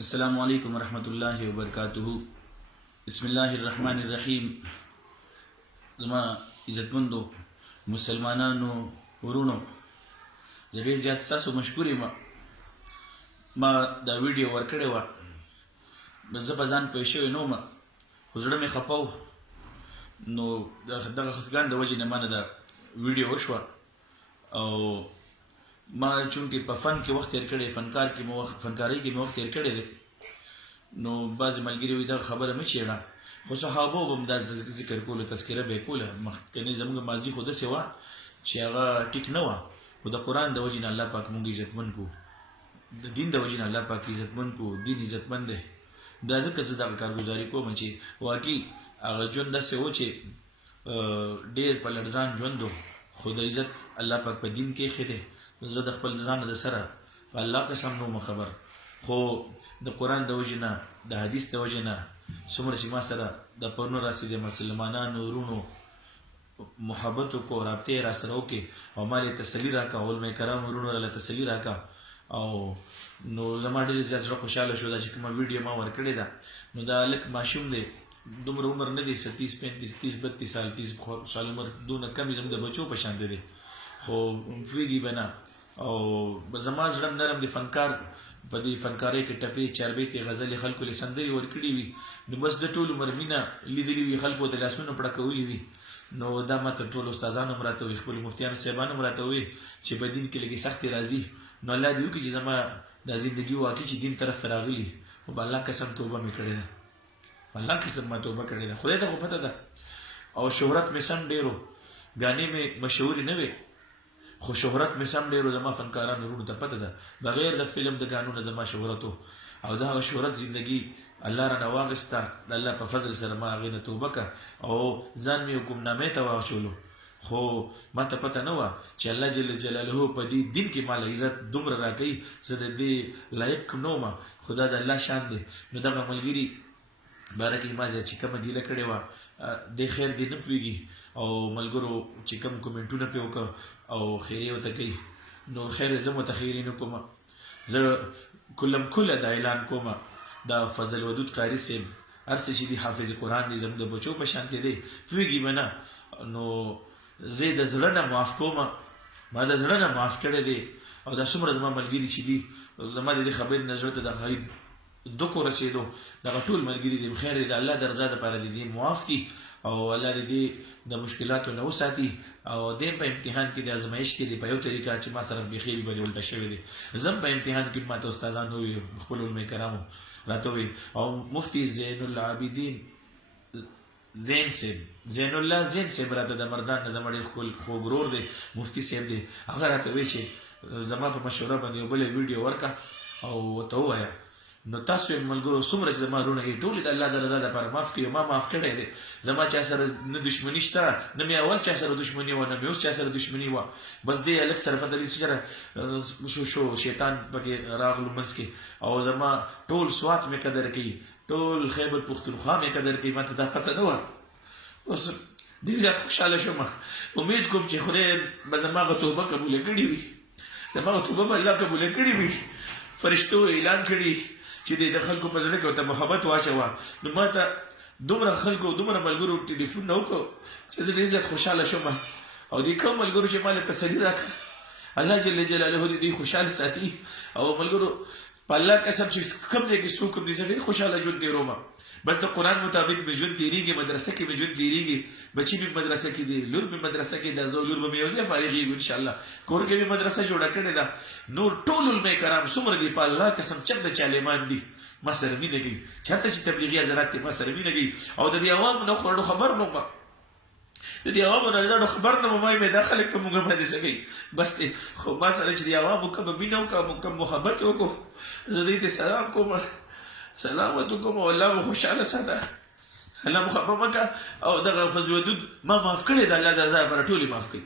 السلام علیکم ورحمۃ اللہ وبرکاتہ. بسم الله الرحمن الرحیم. زما عزتمندو مسلمانانو ورونو، زه ډېر زیات ستاسو مشکور یم. ما دا ویډیو ورکړې وه، زه په ځان پوه شوی نه وم، خو زړه مې خفه و. نو دغه خفګان د وجې نه ما نه دا ویډیو وشوه. او ما چونکې په فن کې وخت تېر کړی، فنکارۍ کې مې وخت تېر کړی دی، نو بعضې ملګري وایي دغه خبره مه چېړه. خو صحابو به هم دا ذکر کوله، تذکره به یې کوله. مخکنۍ زموږ ماضي خو داسې وه چې هغه ټیک نه وه، خو د قرآن د وجې نه الله پاک موږ عزتمند کړو، د دین د وجې نه الله پاک عزتمند کړو. دین عزتمند دی. دا ځکه زه دغه کارګزاري کوم چې واقعي هغه ژوند داسې و چې ډېر په لړزان ژوند و، خو د عزت الله پاک په دین کې ایښی دی. زه د خپل ځان د سره په الله قسم نه وم خبر، خو د قرآن د وجې نه، د حدیث د وجې نه څومره چې ما سره د پرونه راسې د مسلمانانو ورونو محبت وکړو، رابطې یې راسره وکړې او ما یې تسلي راکړه، علما کرام ورونو راله تسلي راکړه. او نو زما ډېر زیات زړه خوشحاله شو. دا چې کومه ویډیو ما ورکړې ده، نو دا هلک ماشوم دی، دومره عمر نه دی، 30 35 30 32 سال 30 سال عمر، دونه کم زموږ د بچو په شان دی، خو پوهېږي به نه. او زما زړه نرم دی. فنکار په دې فنکارۍ کې ټپې چاربیتې غزلې خلکو له سندرې ورکړي وي، نو بس د ټول عمر مینه لیدلي وي، خلکو ته لاسونه پړکولي وي. نو دا ما ته ټولو استادانو هم راته وایي، خپلو مفتیانو صاحبانو هم راته وایي چې په دین کې لږې سختې راځي. نو الله دې وکړي چې زما دا زندګي واقعي چې دین طرف ته راغلي، خو په الله قسم توبه مې کړې ده، په الله قسم ما توبه کړې ده. خدای ته خو پته ده. او شهرت مې سم ډېرو، ګانې مې مشهورې نه وې، خو شهرت مې سم ډېرو. زما فنکارانو ورونو ته پته ده، بغیر د فلم د ګانو نه زما شهرت و. او دا هغه شهرت زندګي الله رانه واخېسته، د الله په فضل سره ما هغې نه توبه کړه او ځان مې ګمنامۍ ته واچولو. خو ما ته پته نه وه چې الله جل جلاله په دې دین کې ما له عزت دومره راکوي، زه د دې لایق نه وم، خو دا د الله شان دی. نو دغه ملګري باره کې ما چې کومه ګیله کړې وه، دی خیر دی نه پوهېږي، او ملګرو چې کوم کومنټونه پرې وکړه او خیریه ورته کوي، نو خیر زه ورته خیري نه کوم. زه کلم کله دا اعلان کوم، دا فضل ودود قاري صاحب هر څه چې دی حافظ قرآن دی، زموږ د بچو په شانتې دی، پوهېږي به نه. نو زه د زړه نه معاف کوم، ما د زړه نه معاف کړی دی. او دا څومره زما ملګري چې دي، زما د دې خبرې نه زړه ته د غریب دکو رسېدو، دغه ټول ملګري دي بخیر دي، د الله د رضا دپاره د دې معاف کړي، او الله دې د مشکلاتو نه وساتي. او دې په امتحان کې د ازمایش کې دی په یو طریقه چې ما سره بیخي به دې الټه شوی دی. زم په امتحان کې ما ته استادان ووي، خپل علما کرامو راته ووي، او مفتي زین العابدین زین الله زین صاحب راته د مردان نه زما ډېر خوږ ورور دی، مفتي صاحب دی، هغه راته وایي چې زما په مشوره باندې یو بله ویډیو ورکړه او ورته ووایه. نو تاسو یې ملګرو څومره چې زما وروڼه یې ټول د الله د رضا دپاره معاف کړي، ما معاف کړی دی. زما چا سره نه دشمني شته، نه مې اول چا سره دشمني وه، نه مې اوس چا سره دشمني وه. بس دې هلک سره په دې سره شو شیطان پکې راغلو منځ کې، او زما ټول سوات مې قدر کوي، ټول خیبر پښتونخوا مې قدر کوي. ما ته دا پته نه وه. اوس ډېر زیات خوشحاله شوم. امید کوم چې خدای به زما هغه توبه قبوله کړې وي، زما هغه توبه به الله قبوله کړې وي. فرشتو اعلان کړي چې د خلکو په زړه کې ورته محبت واچوه. نو ما ته دومره خلکو دومره ملګرو ټلیفون وکړو چې زه ډېر زیات خوشحاله شوم. او دې کوم ملګرو چې ما له تسلي راکړه، الله جل جلاله دې دوی خوشحاله ساتي. او ملګرو په الله قسم چې کوم ځای کې څوک دې ډېر خوشحاله ژوند تېروم، بس د قرآن مطابق مې ژوند تېرېږي، مدرسه کې مې ژوند تېرېږي، بچي مې مدرسه کې دي، لور مې مدرسه کې ده، زه لور به مې یو ځای فارغېږو انشاءالله. کور کې مې مدرسه جوړه کړې ده. نور ټول علما کرام څومره دي په الله قسم چک د چالیمان دي، ما سره مینه کوي. چاته چې تبلیغي حضرات دي ما سره مینه کوي. او د دې عوامو نه خو خبر نه وم، د دې عوامو نه زړه خبر نه وم، مې دا خلک په موږ باندې څه کوي. بس خو ما سره چې د عوامو کوم مینه وکړه، کوم محبت وکړو، زه دې ته سلام کوم، سلامت وکړم، او الله مو خوشحاله ساته، الله مو خفه مه کړه. او دغه فضل ودود ما معاف کړی د الله د رضا لپاره، ټول یې معاف کړي.